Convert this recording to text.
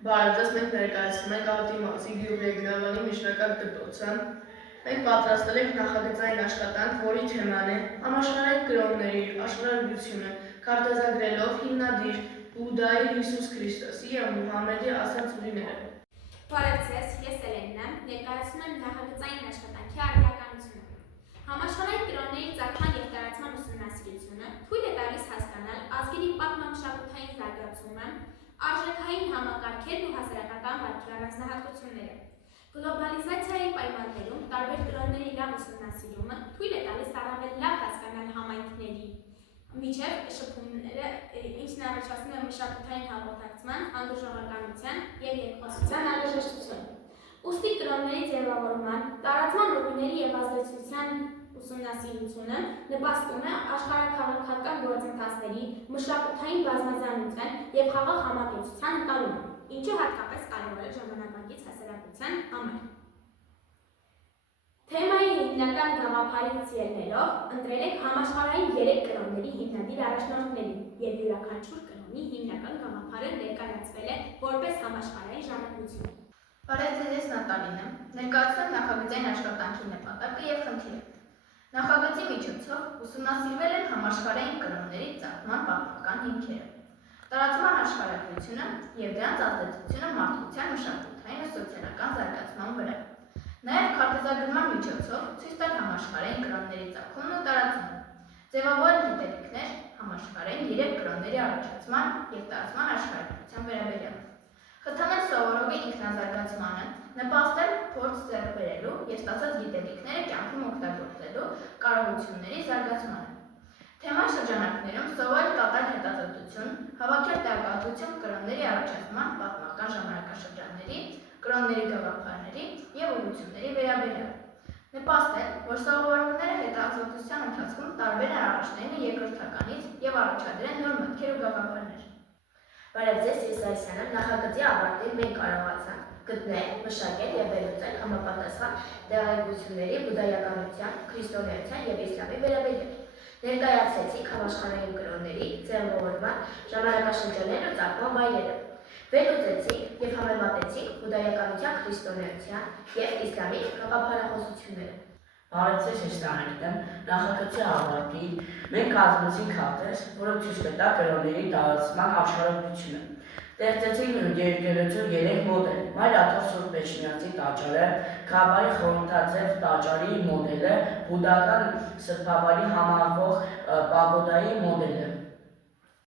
Բարևձեզ, մենք ներկայացնում ենք Արտի մարզի գյուղերեգիոնալի միջնակարգ դպրոցը։ Մենք պատրաստել ենք նախագծային աշխատանք, որի թեման է համաշխարհային կրոնների աշխարհագրությունը, քարտեզագրելով հիմնադիր Բուդդայի, Հիսուս Քրիստոսի և Մուհամմեդի ասացուհիները։ Բարևձեզ, ես Էլենն եմ, ներկայացնում եմ նախագծային աշխատանքի արդիականությունը։ Համաշխարհային կրոնների ծագման և տարածման ուսումնասիրությունը թույլ է տալիս հասկանալ ազգերի պատմամշակութային զարգացումը, արժեքային համակարգերն ու հասարակական վարքի առանձնահատկությունները։ Գլոբալիզացիայի պայմաններում տարբեր կրոնների լավ ուսումնասիրումը թույլ է տալիս առավել լավ հասկանալ համայնքների միջև շփումները, ինչն առաջացնում է մշակութային հաղորդակցման, հանդուրժողականության և երկխոսության անհրաժեշտություն։ Ուստի կրոնների ձևավորման, տարածման ուղիների և ազդեցության ուսումնասիրությունը նպաստում է աշխարհաքաղաքական գործընթացների, մշակութային բազմազանության և խաղաղ համակեցության ընկալումը, ինչը հատկապես կարևոր է ժամանակակից հասարակության համար։ Թեմայի հիմնական գաղափարից ելնելով ընտրել ենք համաշխարհային 3 կրոնների հիմնադիր առաջնորդներին և յուրաքանչյուր կրոնի հիմնական գաղափարը ներկայացվել է որպես համաշխարհային ժառանգություն։ Բարևձեզ, ես Նատալին եմ, ներկայացնում նախագծային աշխատանքի նպատակը և խնդիրը։ Նախագծի միջոցով ուսումնասիրվել են համաշխարհային կրոնների ծագման պատմական հիմքերը, տարածման աշխարհագրությունը և դրանց ազդեցությունը մարդկության մշակութային ու սոցիալական զարգացման վրա։ Նաև քարտեզագրման միջոցով ցույց տալ համաշխարհային կրոնների ծագումն ու տարածումը, ձևավորել գիտելիքներ համաշխարհային 3 կրոնների առաջացման և տարածման աշխարհագրության վերաբերյալ, խթանել սովորողի ինքնազարգացմանը, նպաստել փորձ ձեռք բերելու և ստացած գիտելիքները կյանքում օգտագործելու կարողությունների զարգացմանը։ Թեմայի շրջանակներում սովորել կատարել հետազոտություն, հավաքել տեղեկատվություն կրոնների առաջացման պատմական ժամանակաշրջանների, կրոնների գաղափարների և ուղղությունների վերաբերյալ, նպաստել, որ սովորողները հետազոտության ընթացքում տարբերեն առաջնային ու երկրորդականից և առաջադրեն նոր մտքեր ու գաղափարներ։ Բարևձեզ, ես Այսյան եմ, նախագծի ավարտին մենք կարողացանք գտնել, մշակել և վերլուծել համապատասխան տեղեկությունների բուդդայականության, քրիստոնեության և իսլամի վերաբերյալ։ Ներկայացրեցինք համաշխարհային կրոնների ձևավորման ժամանակաշրջաններն ու ծագման վայրերը։ Վերլուծեցինք և համեմատեցինք բուդդայականության, քրիստոնեության և իսլամի գաղափարախոսությունները։ Բարևձեզ, ես Տանեկ եմ, նախագծի ավարտին մենք կազմեցինք հատես, որը ցույց կտա կրոնների տարածման աշխարհագրությունը։ Ստեղծեցինք եկեղեցու 3 մոդել՝ Մայր Աթոռ Սուրբ Էջմիածնի տաճարը, Քաբայի խորհրդաձև տաճարի մոդելը, բուդդական սրբավայրի համարվող պագոդայի մոդելը։